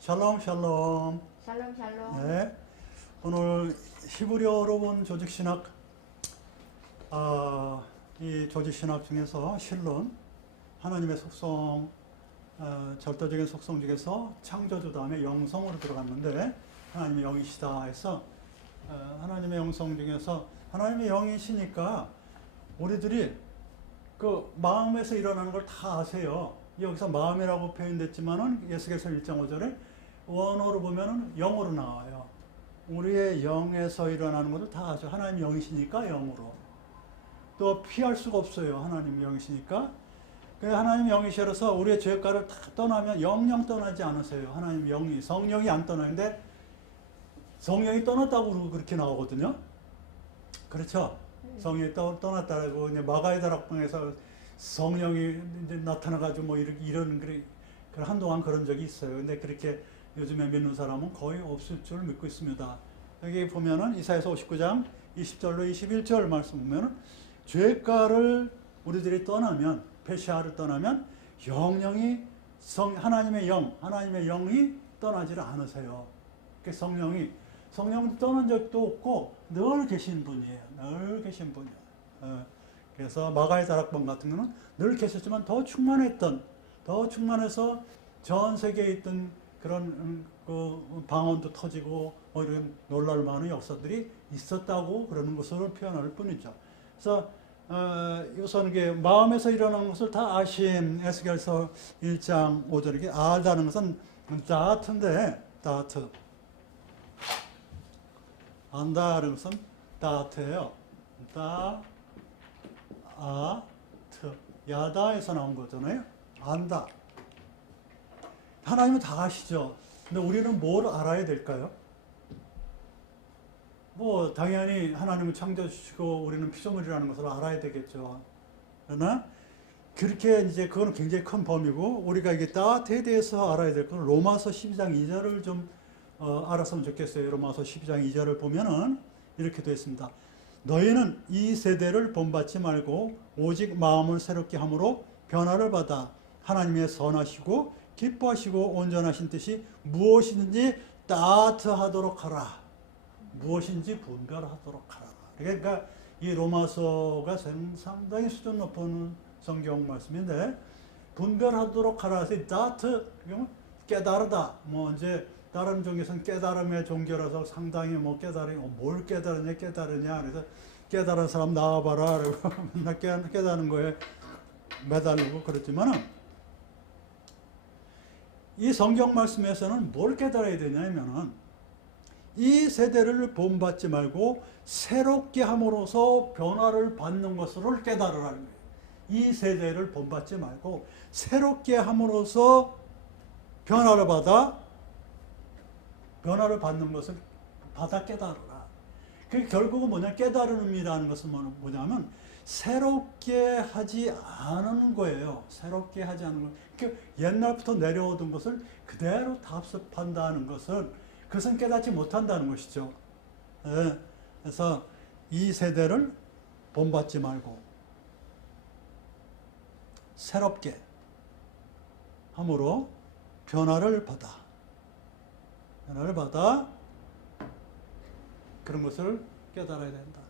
샬롬 샬롬. 샬롬 샬롬. 네. 오늘 히브리어로 본 조직신학, 이 조직신학 중에서 실론, 하나님의 속성, 절대적인 속성 중에서 창조주 다음에 영성으로 들어갔는데, 하나님의 영이시다 해서 하나님의 영성 중에서 하나님의 영이시니까 우리들이 그 마음에서 일어나는 걸 다 아세요. 여기서 마음이라고 표현됐지만은 예수께서 1장 5절에 원어로 보면은 영으로 나와요. 우리의 영에서 일어나는 것을 다 아죠. 하나님 영이시니까 영으로. 또 피할 수가 없어요. 하나님 영이시니까. 하나님 영이시라서 우리의 죄가를 다 떠나면 영영 떠나지 않으세요. 하나님 영이, 성령이 안 떠나는데 성령이 떠났다고 그렇게 나오거든요. 그렇죠? 성령이 떠났다고 이제 마가의 다락방에서 성령이 이제 나타나가지고 뭐 이런 한동안 그런 적이 있어요. 근데 그렇게 요즘에 믿는 사람은 거의 없을 줄 믿고 있습니다. 여기 보면은 이사야서 59장 20절로 21절 말씀 보면은 죄가를 우리들이 떠나면, 페시아를 떠나면 영영이 하나님의 영이 떠나지를 않으세요. 그 성령이 떠난 적도 없고 늘 계신 분이에요. 늘 계신 분이에요. 그래서 마가의 다락방 같은 경우는 늘 계셨지만 더 충만해서 전 세계에 있던 그런 그 방언도 터지고 뭐 이런 놀랄 만한 역사들이 있었다고 그러는 것으로 표현할 뿐이죠. 그래서 우선 이게 마음에서 일어나는 것을 다 아심, 에스겔서 1장 5절 이게 알다는 것은 다트인데, 다트. 안다는 것은 다트예요. 야다에서 나온 거잖아요. 안다. 하나님은 다 아시죠. 근데 우리는 뭘 알아야 될까요? 뭐 당연히 하나님은 창조주시고 우리는 피조물이라는 것을 알아야 되겠죠. 그러나 그렇게 이제 그거는 굉장히 큰 범위고, 우리가 이게 따뜻에 대해서 알아야 될 건 로마서 12장 2절을 좀 알았으면 좋겠어요. 로마서 12장 2절을 보면은 이렇게 되어 있습니다. 너희는 이 세대를 본받지 말고 오직 마음을 새롭게 함으로 변화를 받아 하나님의 선하시고 기뻐하시고 온전하신 뜻이 무엇이든지 따뜻하도록 하라. 무엇인지 분별하도록 하라. 그러니까 이 로마서가 상당히 수준 높은 성경 말씀인데, 분별하도록 하라. 따뜻, 깨달으다. 뭐 이제 다른 종교에서는 깨달음의 종교라서 상당히 뭐 뭘 깨달으냐. 그래서 깨달은 사람 나와봐라. 그리고 맨날 깨닫는 거에 매달리고 그렇지만은, 이 성경 말씀에서는 뭘 깨달아야 되냐면은, 이 세대를 본받지 말고 새롭게 함으로써 변화를 받는 것을 깨달으라는 거예요. 이 세대를 본받지 말고 새롭게 함으로써 변화를 받는 것을 받아 깨달으라. 그 결국은 뭐냐, 깨달음이라는 것은 뭐냐면 새롭게 하지 않은 거예요. 새롭게 하지 않은 거. 그러니까 옛날부터 내려오던 것을 그대로 답습한다는 그것은 깨닫지 못한다는 것이죠. 그래서 이 세대를 본받지 말고 새롭게 함으로 변화를 받아 그런 것을 깨달아야 된다.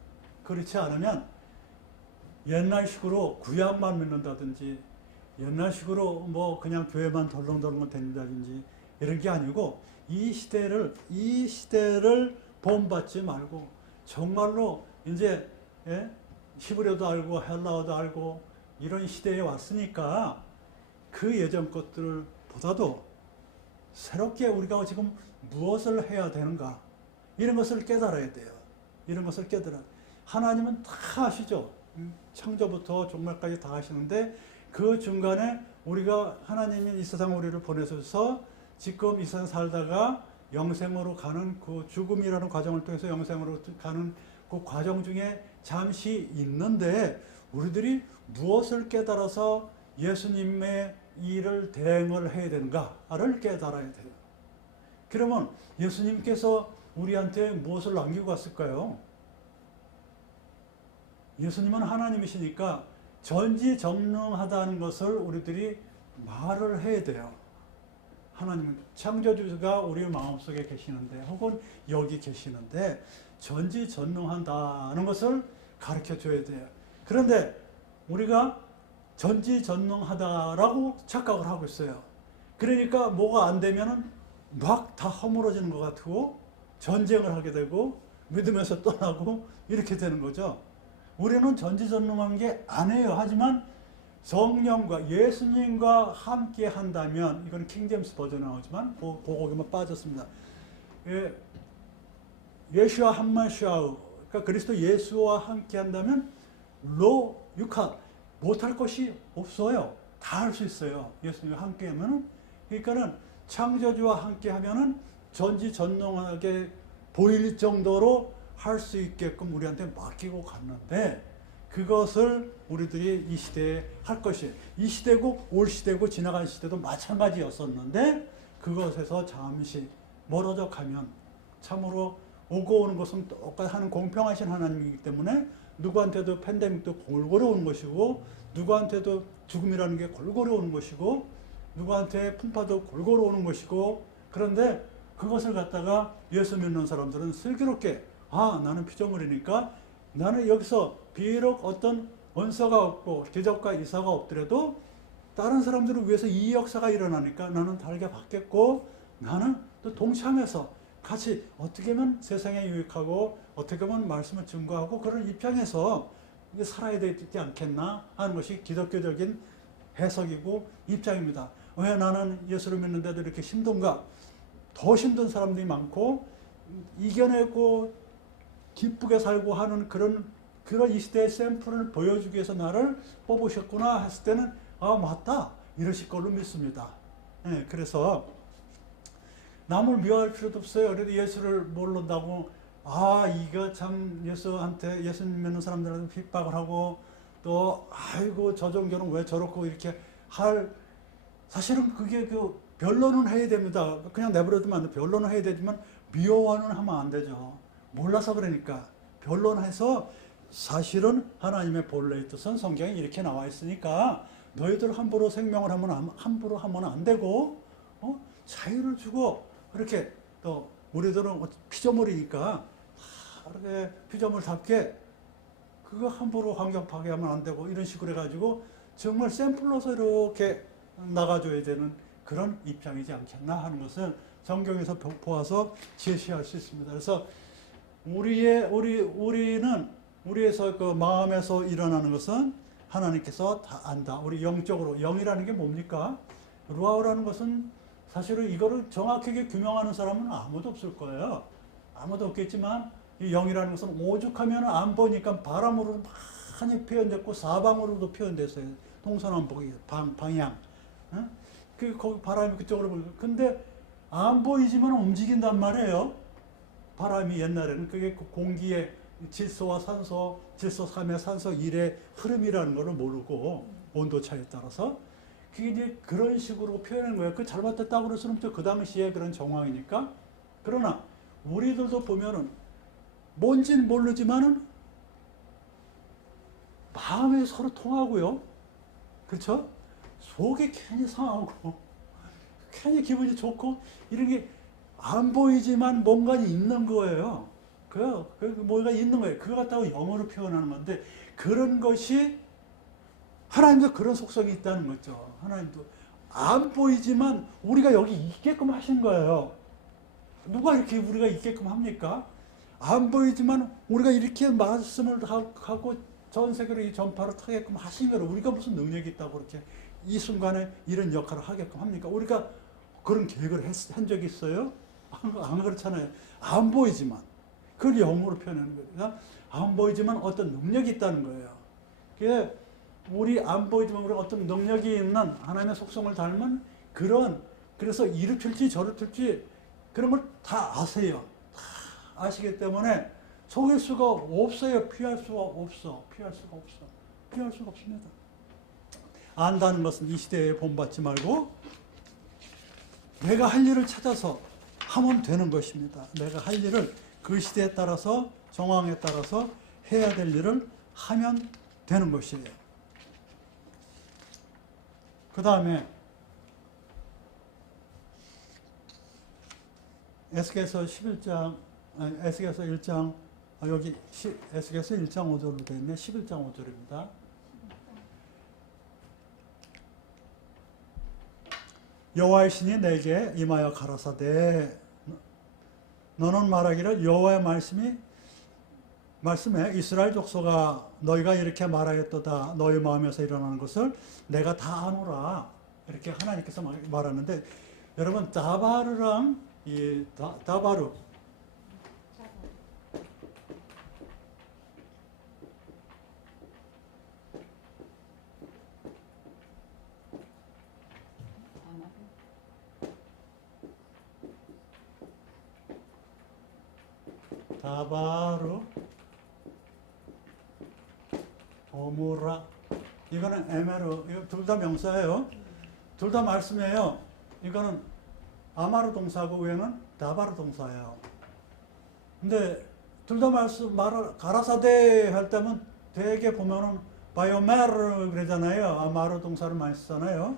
그렇지 않으면 옛날식으로 구약만 믿는다든지, 옛날식으로 뭐 그냥 교회만 덜렁덜렁 다닌다든지 이런 게 아니고, 이 시대를 본받지 말고 정말로 이제 히브리어도 알고 헬라어도 알고 이런 시대에 왔으니까 그 예전 것들보다도 새롭게 우리가 지금 무엇을 해야 되는가, 이런 것을 깨달아야 돼요. 이런 것을 하나님은 다 아시죠. 창조부터 종말까지 다 아시는데, 그 중간에 하나님이 이 세상 우리를 보내셔서 지금 이 세상 살다가 영생으로 가는 그 죽음이라는 과정을 통해서 영생으로 가는 그 과정 중에 잠시 있는데, 우리들이 무엇을 깨달아서 예수님의 일을 대행을 해야 되는가를 깨달아야 돼요. 그러면 예수님께서 우리한테 무엇을 남기고 갔을까요? 예수님은 하나님이시니까 전지전능하다는 것을 우리들이 말을 해야 돼요. 하나님은 창조주가 우리 마음속에 계시는데 혹은 여기 계시는데 전지전능한다는 것을 가르쳐 줘야 돼요. 그런데 우리가 전지전능하다라고 착각을 하고 있어요. 그러니까 뭐가 안 되면은 막 다 허물어지는 것 같고 전쟁을 하게 되고 믿음에서 떠나고 이렇게 되는 거죠. 우리는 전지전능한 게 아니에요. 하지만 성령과 예수님과 함께 한다면, 이건 킹제임스 버전에 나오지만 거기만 빠졌습니다. 예수와 한마샤우, 그러니까 그리스도 예수와 함께 한다면 육하 못할 것이 없어요. 다 할 수 있어요. 예수님과 함께 하면은. 그러니까는 창조주와 함께 하면은 전지전능하게 보일 정도로 할 수 있게끔 우리한테 맡기고 갔는데, 그것을 우리들이 이 시대에 할 것이에요. 이 시대고 올 시대고 지나간 시대도 마찬가지였었는데, 그것에서 잠시 멀어져 가면 참으로 오고 오는 것은 똑같이 하는 공평하신 하나님이기 때문에 누구한테도 팬데믹도 골고루 오는 것이고, 누구한테도 죽음이라는 게 골고루 오는 것이고, 누구한테 풍파도 골고루 오는 것이고, 그런데 그것을 갖다가 예수 믿는 사람들은 슬기롭게, 나는 피조물이니까 나는 여기서 비록 어떤 원서가 없고 기적과 이사가 없더라도 다른 사람들을 위해서 이 역사가 일어나니까 나는 다르게 받겠고, 나는 또 동참해서 같이 어떻게 하면 세상에 유익하고 어떻게 하면 말씀을 증거하고 그런 입장에서 살아야 되지 않겠나 하는 것이 기독교적인 해석이고 입장입니다. 왜 나는 예수를 믿는데도 이렇게 힘든가? 더 힘든 사람들이 많고 이겨내고 기쁘게 살고 하는 그런 이 시대의 샘플을 보여주기 위해서 나를 뽑으셨구나 했을 때는 맞다 이러실 걸로 믿습니다. 네, 그래서 남을 미워할 필요도 없어요. 그래도 예수를 모른다고 이거 참 예수 믿는 사람들한테 핍박을 하고 또 아이고 저 종교는 왜 저렇고 이렇게 할, 사실은 그게 변론은 해야 됩니다. 그냥 내버려두면 안 돼. 변론은 해야 되지만 미워는 하면 안 되죠. 몰라서 그러니까 변론해서 사실은 하나님의 본래의 뜻은 성경에 이렇게 나와 있으니까 너희들 함부로 생명을 함부로 하면 안 되고 자유를 주고 그렇게 또 우리들은 피조물이니까 이렇게 피조물답게 그거 함부로 환경 파괴하면 안 되고 이런 식으로 해가지고 정말 샘플로서 이렇게 나가줘야 되는 그런 입장이지 않겠나 하는 것을 성경에서 보아서 제시할 수 있습니다. 그래서 우리는 우리에서 그 마음에서 일어나는 것은 하나님께서 다 안다. 우리 영적으로, 영이라는 게 뭡니까? 루아우라는 것은 사실은 이거를 정확하게 규명하는 사람은 아무도 없을 거예요. 아무도 없겠지만 이 영이라는 것은 오죽하면 안 보니까 바람으로 많이 표현됐고 사방으로도 표현됐어요. 동서남북이 방향. 거기 바람이 그쪽으로 불고. 근데 안 보이지만 움직인단 말이에요. 바람이 옛날에는 그게 공기의 질소와 산소, 질소 3의 산소 1의 흐름이라는 것을 모르고 온도 차이에 따라서 그게 이제 그런 식으로 표현한 거예요. 그 잘못됐다고 그래서는 또 그 당시에 그런 정황이니까. 그러나 우리들도 보면은 뭔지는 모르지만은 마음이 서로 통하고요. 그렇죠? 속이 괜히 상하고 괜히 기분이 좋고 이런 게 안 보이지만 뭔가 있는 거예요. 뭔가 있는 거예요. 그거 갖다가 영어로 표현하는 건데 그런 것이 하나님도 그런 속성이 있다는 거죠. 하나님도 안 보이지만 우리가 여기 있게끔 하신 거예요. 누가 이렇게 우리가 있게끔 합니까? 안 보이지만 우리가 이렇게 말씀을 하고 전 세계로 이 전파를 타게끔 하신 거예요. 우리가 무슨 능력이 있다고 그렇게 이 순간에 이런 역할을 하게끔 합니까? 우리가 그런 계획을 한 적이 있어요? 안 그렇잖아요. 안 보이지만 그걸 영어로 표현하는 거예요. 안 보이지만 어떤 능력이 있다는 거예요. 그게 우리 안 보이지만 우리가 어떤 능력이 있는 하나님의 속성을 닮은 그래서 이를 틀지 저를 틀지 그런 걸 다 아세요. 다 아시기 때문에 속일 수가 없어요. 피할 수가 없습니다. 안다는 것은 이 시대에 본받지 말고 내가 할 일을 찾아서 하면 되는 것입니다. 내가 할 일을 그 시대에 따라서 정황에 따라서 해야 될 일을 하면 되는 것이에요. 그 다음에 에스겔서 11장, 에스겔서 1장, 여기 에스겔서 1장 5절로 되어 있네. 11장 5절입니다. 여호와의 신이 내게 임하여 가라사대 너는 말하기를 여호와의 말씀에 이스라엘 족속아 너희가 이렇게 말하였도다 너희 마음에서 일어나는 것을 내가 다 아노라 이렇게 하나님께서 말하는데 여러분 다바르랑 이 다바르 다바르 오무라 이거는 에메르 이거 둘 다 명사예요. 둘 다 말씀이에요. 이거는 아마르 동사고 위에는 다바르 동사예요. 근데 둘 다 말씀 가라사대 할 때면 되게 보면은 바이오메르 그러잖아요. 아마르 동사를 많이 쓰잖아요.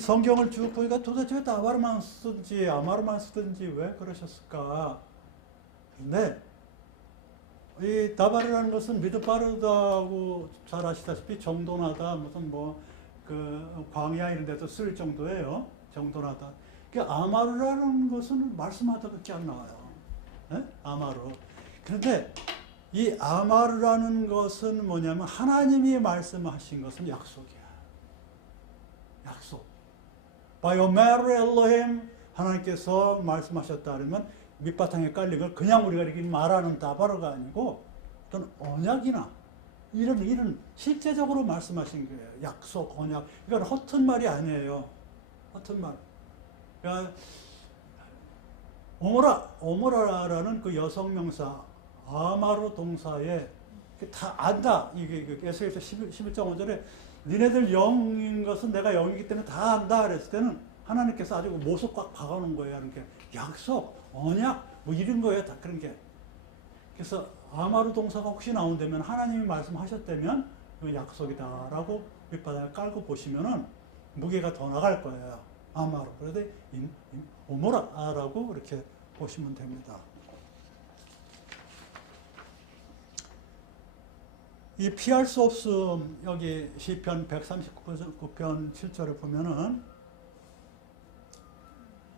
성경을 쭉 보니까 도대체 왜 다바르만 쓰든지 아마르만 쓰든지 왜 그러셨을까? 근데 이 다바르라는 것은 미드바르다고 잘 아시다시피 정돈하다 무슨 뭐 그 광야 이런 데도 쓸 정도예요. 정돈하다. 그러니까 아마르라는 것은 말씀하다밖에 안 나와요. 네? 아마르. 그런데 이 아마르라는 것은 뭐냐면 하나님이 말씀하신 것은 약속이야. 약속. 바이오메르 엘로힘 하나님께서 말씀하셨다 그러면 밑바탕에 깔린 걸 그냥 우리가 이렇게 말하는 다바르가 아니고 어떤 언약이나 이런 실제적으로 말씀하신 거예요. 약속, 언약. 이건 허튼 말이 아니에요. 허튼 말. 그러니까 오모라라는 그 여성 명사 아마로 동사에 다 안다. 이게 에스겔서 11장 5절에 니네들 영인 것은 내가 영이기 때문에 다 안다 그랬을 때는 하나님께서 아주 모속 꽉 박아놓은 거예요. 이렇게 약속, 언약 뭐 이런 거예요. 다 그런 게. 그래서 아마르 동사가 혹시 나온다면 하나님이 말씀하셨다면 그 약속이다라고 밑바닥에 깔고 보시면은 무게가 더 나갈 거예요. 아마르. 그런데 오모라라고 이렇게 보시면 됩니다. 이 피할 수 없음 여기 시편 139편 7절에 보면은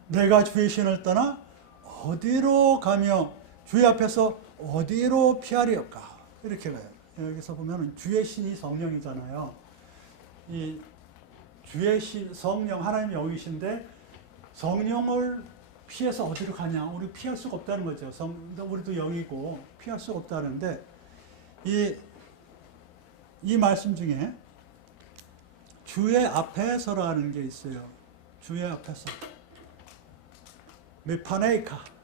내가 주의 신을 떠나 어디로 가며 주의 앞에서 어디로 피하리까 이렇게 가요. 여기서 보면은 주의 신이 성령이잖아요. 이 주의 신 성령 하나님 영이신데 성령을 피해서 어디로 가냐? 우리 피할 수가 없다는 거죠. 우리도 영이고 피할 수가 없다는데 이 말씀 중에 주의 앞에서라는 게 있어요. 주의 앞에서. 메파네이카.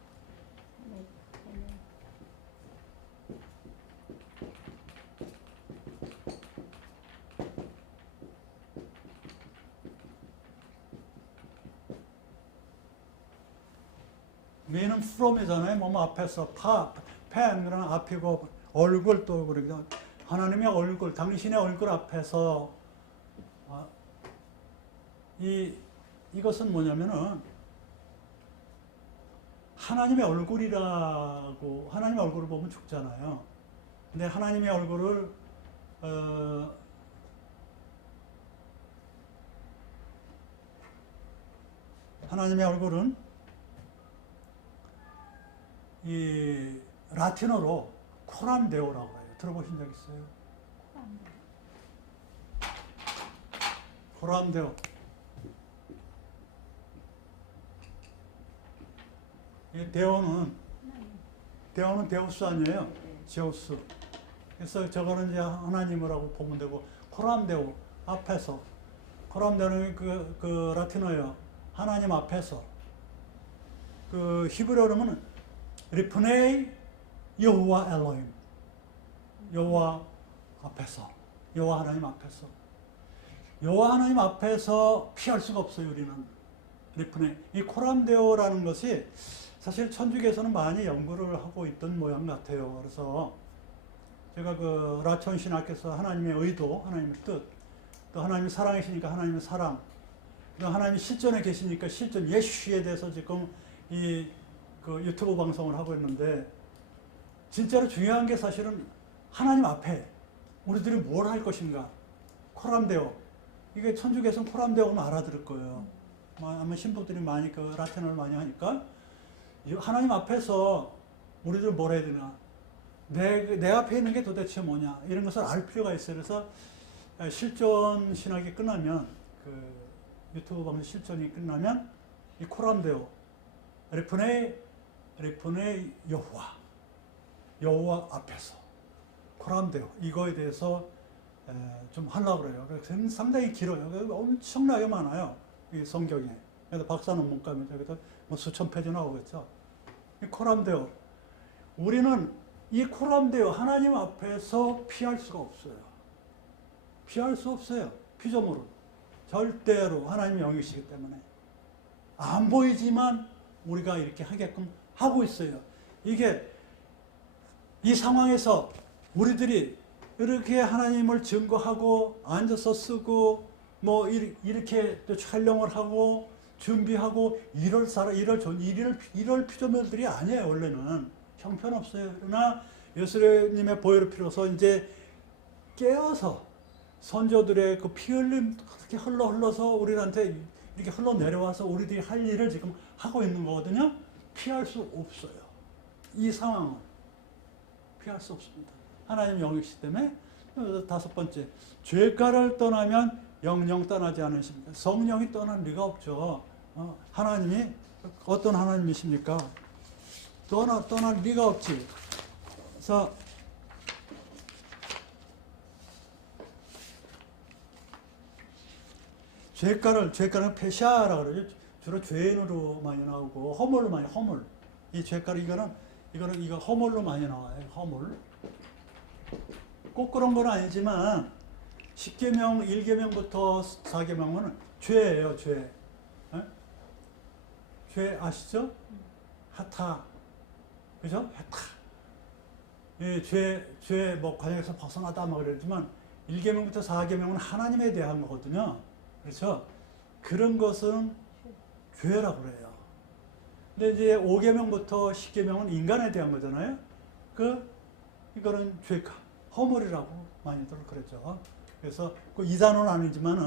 메는 from이잖아요. 몸 앞에서 펜 그러나 앞이고 얼굴 또 그러니까 하나님의 얼굴, 당신의 얼굴 앞에서 이것은 뭐냐면은 하나님의 얼굴이라고 하나님의 얼굴을 보면 죽잖아요. 근데 하나님의 얼굴을 하나님의 얼굴은 이 라틴어로 코란데오라고 해요. 들어보신 적 있어요? 코란데오. 이 데오는 데우스 아니에요? 제우스. 그래서 저거는 이제 하나님이라고 보면 되고 코란데오 앞에서 코란데오는 그 라틴어예요. 하나님 앞에서. 그 히브리어로는 리프네이 여호와 엘로힘. 여호와 앞에서. 여호와 하나님 앞에서. 여호와 하나님 앞에서 피할 수가 없어요, 우리는. 리프네이. 이 코란데오라는 것이 사실 천주교에서는 많이 연구를 하고 있던 모양 같아요. 그래서 제가 그 라촌 신학에서 하나님의 의도, 하나님의 뜻, 또 하나님이 사랑이시니까 하나님의 사랑, 또 하나님이 실존에 계시니까 실존 예수에 대해서 지금 이 그 유튜브 방송을 하고 있는데 진짜로 중요한 게 사실은 하나님 앞에 우리들이 뭘 할 것인가. 코람데오. 이게 천주교에서는 코람데오는 알아들을 거예요. 아마 신부들이 많이 그 라틴어를 많이 하니까 하나님 앞에서 우리들 뭘 해야 되나. 내 앞에 있는 게 도대체 뭐냐. 이런 것을 알 필요가 있어요. 그래서 실존 신학이 끝나면 그 유튜브 방송 실존이 끝나면 이 코람데오 레프네 여호와 앞에서 코람데오 이거에 대해서 좀 하려고 그래요. 그래서 상당히 길어요. 엄청나게 많아요. 이 성경에. 그래서 박사 논문감이죠. 그래서 뭐 수천 페이지 나오겠죠. 이 코람데오. 우리는 이 코람데오 하나님 앞에서 피할 수가 없어요. 피할 수 없어요. 피조물은. 절대로 하나님 영이시기 때문에. 안 보이지만 우리가 이렇게 하게끔 하고 있어요. 이게 이 상황에서 우리들이 이렇게 하나님을 증거하고 앉아서 쓰고 뭐 이렇게 또 촬영을 하고 준비하고 이럴 피조물들이 아니에요. 원래는 형편없어요. 그러나 예수님의 보혈을 필요해서 이제 깨어서 선조들의 그 피 흘림 그렇게 흘러서 우리한테 이렇게 흘러내려와서 우리들이 할 일을 지금 하고 있는 거거든요. 피할 수 없어요. 이 상황은 피할 수 없습니다. 하나님 영이시기 때문에. 다섯 번째, 죄가를 떠나면 영영 떠나지 않으십니까? 성령이 떠날 리가 없죠. 하나님이 어떤 하나님이십니까? 떠날 리가 없지. 그래서 죄가를 페샤라고 그러죠. 주로 죄인으로 많이 나오고 허물로 많이 허물. 이 죄가를 이거 허물로 많이 나와요. 허물. 꼭 그런 건 아니지만 10계명 1계명부터 4계명은 죄예요. 죄. 죄 아시죠? 하타. 그죠? 하타. 예, 죄 뭐 관역에서 벗어나다 막 그러지만 1계명부터 4계명은 하나님에 대한 거거든요. 그렇죠? 그런 것은 죄라고 그래요. 근데 이제 5계명부터 10계명은 인간에 대한 거잖아요. 이거는 죄가, 허물이라고 많이들 그랬죠. 그래서 그 이단은 아니지만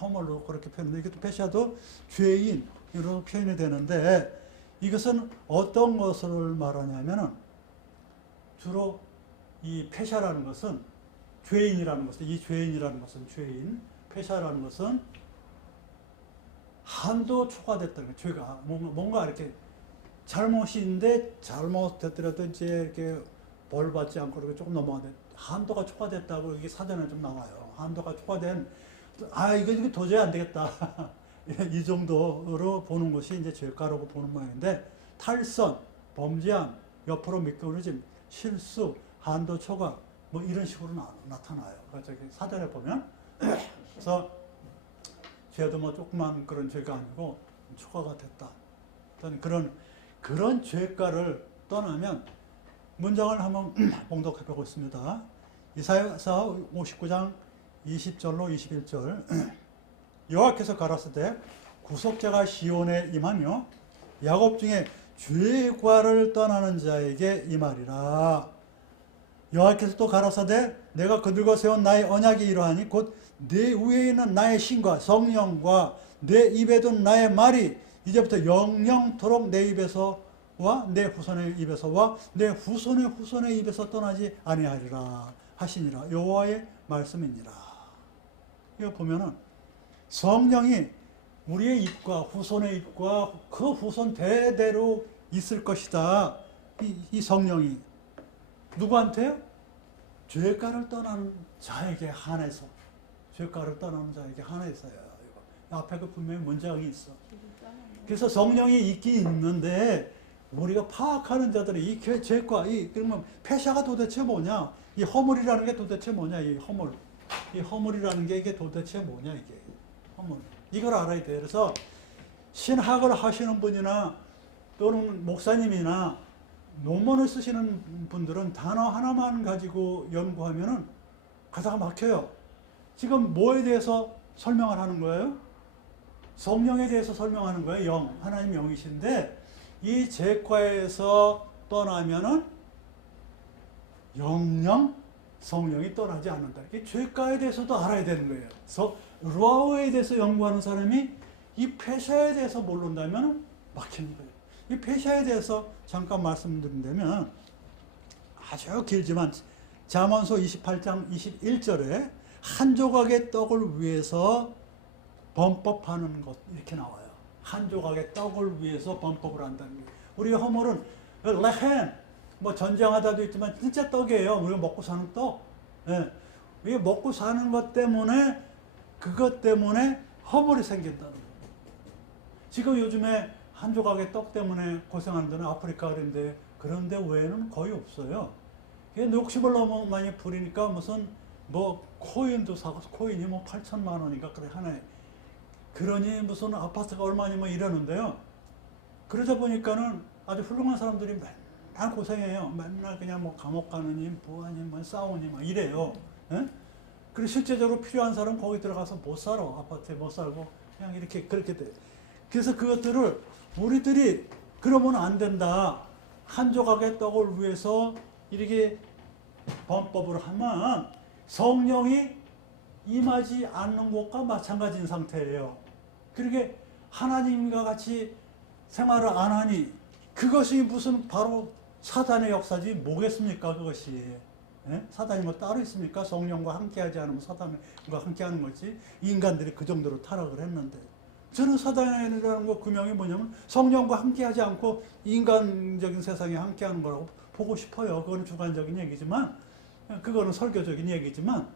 허물로 그렇게 표현했는데 이것도 페샤도 죄인으로 표현이 되는데 이것은 어떤 것을 말하냐면은 주로 이 페샤라는 것은 죄인이라는 것은 죄인, 페샤라는 것은 한도 초과됐다는 거예요. 죄가 뭔가 이렇게 잘못인데 잘못됐더라도 이제 이렇게 벌 받지 않고 이렇게 조금 넘어가는데 한도가 초과됐다고 이게 사전에 좀 나와요. 한도가 초과된 이거 도저히 안 되겠다. 이 정도로 보는 것이 이제 죄가라고 보는 모양인데 탈선, 범죄함, 옆으로 미끄러짐, 실수, 한도 초과 뭐 이런 식으로 나타나요. 그래서 사전에 보면 그래서 죄도 뭐 조그만 그런 죄가 아니고 초과가 됐다. 그런 죄가를 떠나면 문장을 한번 봉독해 보겠습니다. 이사야서 59장 20절로 21절 여호와께서 가라사대 구속자가 시온에 임하며 야곱 중에 죄과를 떠나는 자에게 임하리라. 여호와께서 또 가라사대 내가 그들과 세운 나의 언약이 이러하니 곧 내 위에 있는 나의 신과 성령과 내 입에 둔 나의 말이 이제부터 영영토록 내 입에서와 내 후손의 입에서와 내 후손의 후손의 입에서 떠나지 아니하리라 하시니라. 여호와의 말씀이니라. 이거 보면은 성령이 우리의 입과 후손의 입과 그 후손 대대로 있을 것이다. 이 성령이 누구한테요? 죄가를 떠나는 자에게 한해서. 죄가를 떠나는 자에게 한해서요. 이거 앞에 그 분명히 문장이 있어. 그래서 성령이 있긴 있는데 우리가 파악하는 자들이 이 죄과 그러면 패샤가 도대체 뭐냐? 이 허물이라는 게 도대체 뭐냐? 이 허물이라는 게 이게 도대체 뭐냐? 이게 허물. 이걸 알아야 돼요. 그래서 신학을 하시는 분이나 또는 목사님이나 논문을 쓰시는 분들은 단어 하나만 가지고 연구하면은 가다가 막혀요. 지금 뭐에 대해서 설명을 하는 거예요? 성령에 대해서 설명하는 거예요. 하나님 영이신데 이 죄과에서 떠나면은 영영 성령이 떠나지 않는다. 이 죄과에 대해서도 알아야 되는 거예요. 그래서 루아오에 대해서 연구하는 사람이 이 폐샤에 대해서 모른다면 막히는 거예요. 이 폐샤에 대해서 잠깐 말씀드린다면 아주 길지만 잠언서 28장 21절에 한 조각의 떡을 위해서 범법하는 것 이렇게 나와요. 한 조각의 떡을 위해서 범법을 한다는 거예요. 우리 허물은 레헨 뭐 전쟁하다도 있지만 진짜 떡이에요. 우리가 먹고 사는 떡. 예. 이게 먹고 사는 것 때문에 그것 때문에 허물이 생긴다는 거예요. 지금 요즘에 한 조각의 떡 때문에 고생하는 데는 아프리카인데 그런 데 외에는 거의 없어요. 욕심을 너무 많이 부리니까 무슨 뭐 코인도 사고 코인이 뭐 8천만 원인가 그래 하나에 그러니 무슨 아파트가 얼마니 뭐 이러는데요. 그러다 보니까는 아주 훌륭한 사람들이 맨날 고생해요. 맨날 그냥 뭐 감옥 가느니 뭐하니 뭐 싸우니 막 이래요. 예? 그리고 실제적으로 필요한 사람은 거기 들어가서 못 살아. 아파트에 못 살고 그냥 이렇게 그렇게 돼. 그래서 그것들을 우리들이 그러면 안 된다. 한 조각의 떡을 위해서 이렇게 범법을 하면 성령이 임하지 않는 것과 마찬가지인 상태예요. 그렇게 하나님과 같이 생활을 안 하니 그것이 무슨 바로 사단의 역사지 뭐겠습니까 그것이. 예? 사단이 뭐 따로 있습니까? 성령과 함께하지 않으면 사단과 함께하는 거지. 인간들이 그 정도로 타락을 했는데 저는 사단이라는 거 그 명이 뭐냐면 성령과 함께하지 않고 인간적인 세상에 함께하는 거라고 보고 싶어요. 그건 주관적인 얘기지만 그거는 설교적인 얘기지만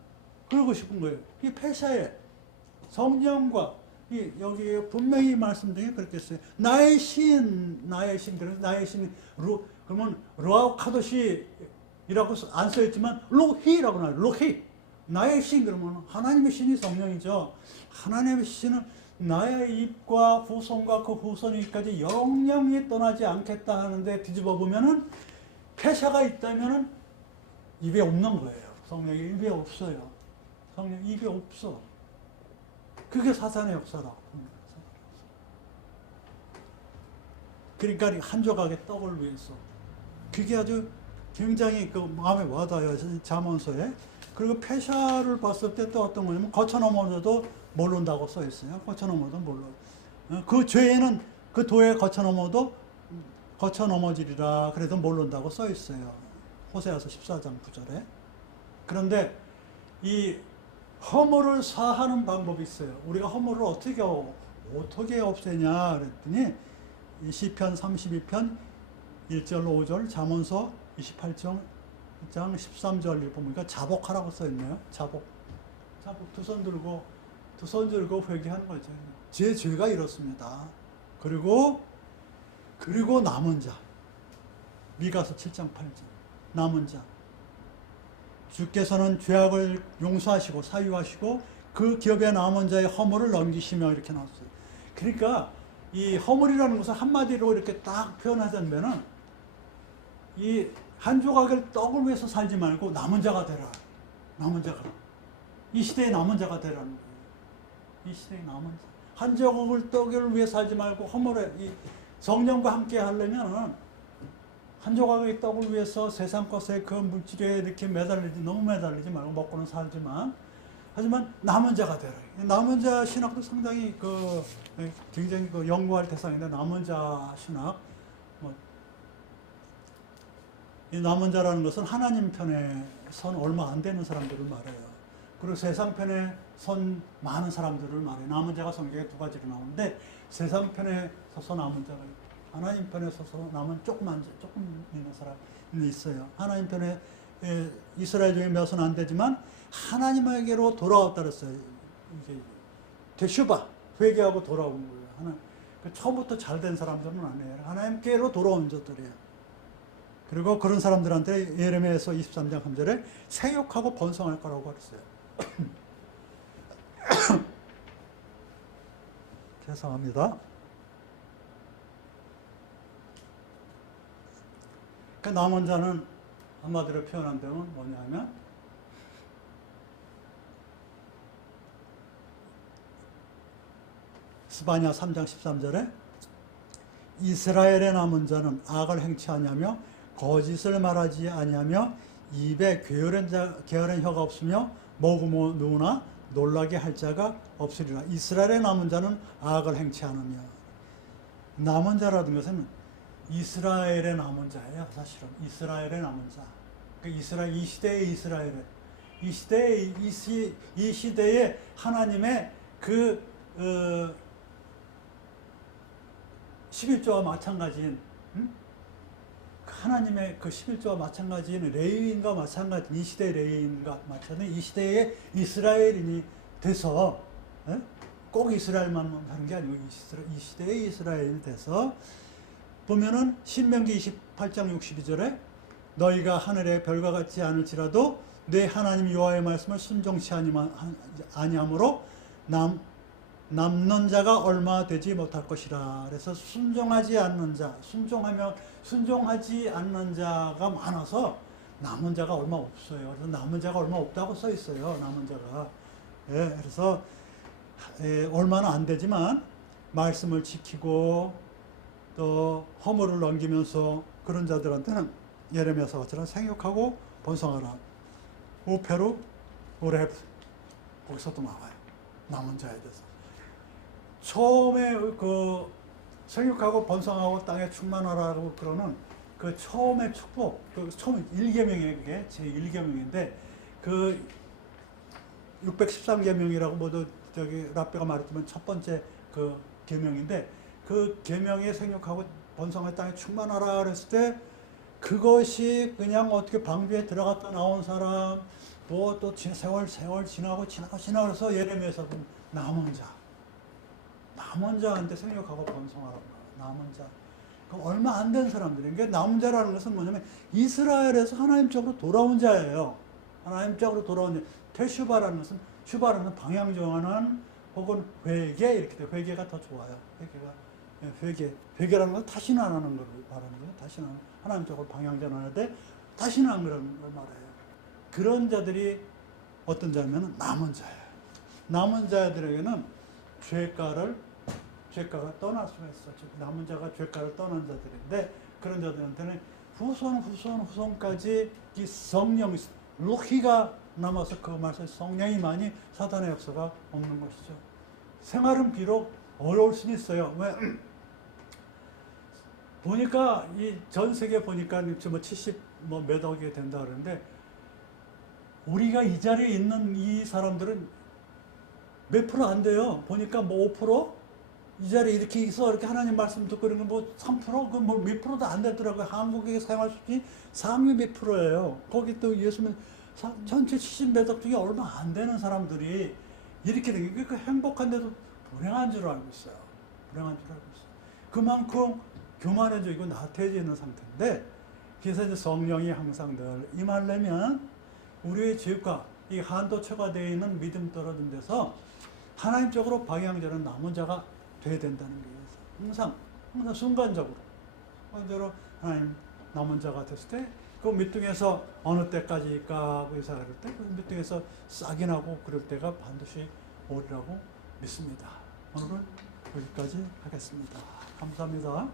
그러고 싶은 거예요. 이 폐샤에 성령과 여기 분명히 말씀드린 게 그렇게 써요. 나의 신, 그래서 나의 신, 그러면 루아카도시라고 안 써있지만 로히라고 나와요. 로히. 나의 신, 그러면 하나님의 신이 성령이죠. 하나님의 신은 나의 입과 후손과 그 후손 입까지 영영이 떠나지 않겠다 하는데 뒤집어 보면은 폐샤가 있다면은 입에 없는 거예요. 성령이 입에 없어요. 성령 입에 없어. 그게 사탄의 역사라고. 그러니까 한 조각의 떡을 위해서. 그게 아주 굉장히 그 마음에 와닿아요. 잠언서에. 그리고 폐샤를 봤을 때 또 어떤 거냐면 거쳐 넘어져도 모른다고 써 있어요. 거쳐 넘어도 몰라. 그 죄에는 그 도에 거쳐 넘어도 거쳐 넘어지리라 그래도 모른다고 써 있어요. 호세아서 14장 9절에. 그런데 이 허물을 사하는 방법이 있어요. 우리가 허물을 어떻게 없애냐 그랬더니 이 시편 32편 1절로 5절 잠언서 28장 13절 보니까 자복하라고 써 있네요. 자복 두 손 들고 회개하는 거죠. 제 죄가 이렇습니다. 그리고 남은 자 미가서 7장 8절 남은 자 주께서는 죄악을 용서하시고 사유하시고 그 기업에 남은 자의 허물을 넘기시며 이렇게 나왔어요. 그러니까 이 허물이라는 것을 한마디로 이렇게 딱 표현하자면은 이 한 조각의 떡을 위해서 살지 말고 남은 자가 되라. 남은 자가. 이 시대의 남은 자가 되라는 거예요. 이 시대의 남은 자. 한 조각을 떡을 위해 살지 말고 허물에 이 성령과 함께 하려면은 한 조각의 떡을 위해서 세상 것에 그 물질에 이렇게 너무 매달리지 말고 먹고는 살지만 하지만 남은 자가 되라. 남은 자 신학도 상당히 굉장히 연구할 대상인데 남은 자 신학 이 남은 자라는 것은 하나님 편에 선 얼마 안 되는 사람들을 말해요. 그리고 세상 편에 선 많은 사람들을 말해요. 남은 자가 성경에 두 가지로 나오는데 세상 편에 서서 남은 자가 있고 하나님 편에 서서 남은 조금 있는 사람이 있어요. 하나님 편에 이스라엘 중에 몇은 안 되지만 하나님에게로 돌아왔다 그랬어요. 이제 테슈바 회개하고 돌아온 거예요. 처음부터 잘된 사람들은 아니에요. 하나님께로 돌아온 자들이에요. 그리고 그런 사람들한테 예레미야서 23장 3절에 생육하고 번성할 거라고 그랬어요. 죄송합니다. 그 남은 자는 한마디로 표현한다면 뭐냐면 스바냐 3장 13절에 이스라엘의 남은 자는 악을 행치 아니하며 거짓을 말하지 아니하며 입에 게으른 혀가 없으며 먹으며 누우나 놀라게 할 자가 없으리라. 이스라엘의 남은 자는 악을 행치 않으며. 남은 자라는 것은 이스라엘의 남은 자예요. 사실은 이스라엘의 남은 자. 그 이스라엘, 이 시대의 이스라엘, 이 시대의 하나님의 그 11조와 마찬가지인, 하나님의 그 11조와 마찬가지인 레위인과 마찬가지, 이 시대의 레위인과 마찬가지, 이 시대의 이스라엘인이 돼서, 꼭 이스라엘만 하는 게 아니고 이 시대의 이스라엘이 돼서, 보면은 신명기 28장 62절에 너희가 하늘의 별과 같지 않을지라도 내 하나님 여호와의 말씀을 순종치 아니하므로 남는 자가 얼마 되지 못할 것이라. 그래서 순종하지 않는 자, 순종하지 않는 자가 많아서 남은 자가 얼마 없어요. 그래서 남은 자가 얼마 없다고 써 있어요. 남은 자가. 예, 그래서 얼마나 안 되지만 말씀을 지키고 또 허물을 넘기면서 그런 자들한테는 예레미야서처럼 생육하고 번성하라. 우페루 우레 거기서도 나와요. 남은 자에 대해서. 처음에 그 생육하고 번성하고 땅에 충만하라고 그러는 그 처음의 축복, 그 처음 1계명이 그게 제 1계명인데 그 613계명이라고 모두 저기 라베가 말했지만 첫 번째 그 계명인데 그 계명에 생육하고 번성할 땅에 충만하라 그랬을 때 그것이 그냥 어떻게 방주에 들어갔다 나온 사람 뭐 또 세월 지나고 그래서 예레미야에서 남은 자한테 생육하고 번성하라. 남은 자. 얼마 안 된 사람들이. 그러니까 남은 자라는 것은 뭐냐면 이스라엘에서 하나님 쪽으로 돌아온 자예요. 하나님 쪽으로 돌아온 자. 테슈바라는 것은 슈바라는 방향 정하는 혹은 회개 이렇게 돼. 회개가 더 좋아요. 회개라는 건 다시는 안 하는 걸 말하는 거예요. 다시는 하나님 쪽으로 방향 전환하는데 다시는 안 그러는 걸 말해요. 그런 자들이 어떤 자냐면 남은 자예요. 남은 자들에게는 죄가가 떠날 수가 있어. 즉 남은 자가 죄가를 떠난 자들인데 그런 자들한테는 후손까지 이 성령, 루히가 남아서 그 말씀 성령이 많이 사단의 역사가 없는 것이죠. 생활은 비록 어려울 수는 있어요. 왜? 보니까 이 전 세계 보니까 뭐 70 몇 억이 된다 그러는데 우리가 이 자리에 있는 이 사람들은 몇 프로 안 돼요. 보니까 뭐 5%? 이 자리에 이렇게 있어 이렇게 하나님 말씀 듣고 이런 거 뭐 3%? 그 뭐 몇 프로도 안 되더라고요. 한국의 생활 수준이 상위 몇 프로예요. 거기 또 예수님 전체 70 몇 억 중에 얼마 안 되는 사람들이 이렇게 되게 그 행복한데도 불행한 줄 알고 있어요. 불행한 줄 알고 있어요. 그만큼 교만해져 있고 나태해져 있는 상태인데 그래서 이제 성령이 항상 늘 임하려면 우리의 죄과 이 한도처가 되어 있는 믿음 떨어진 데서 하나님 쪽으로 방향되는 남은 자가 돼야 된다는 거예요. 항상 순간적으로 하나님 남은 자가 됐을 때 그 밑둥에서 어느 때까지일까 의사 그럴 때 그 밑둥에서 싹이 나고 그럴 때가 반드시 오리라고 믿습니다. 오늘은 여기까지 하겠습니다. 감사합니다.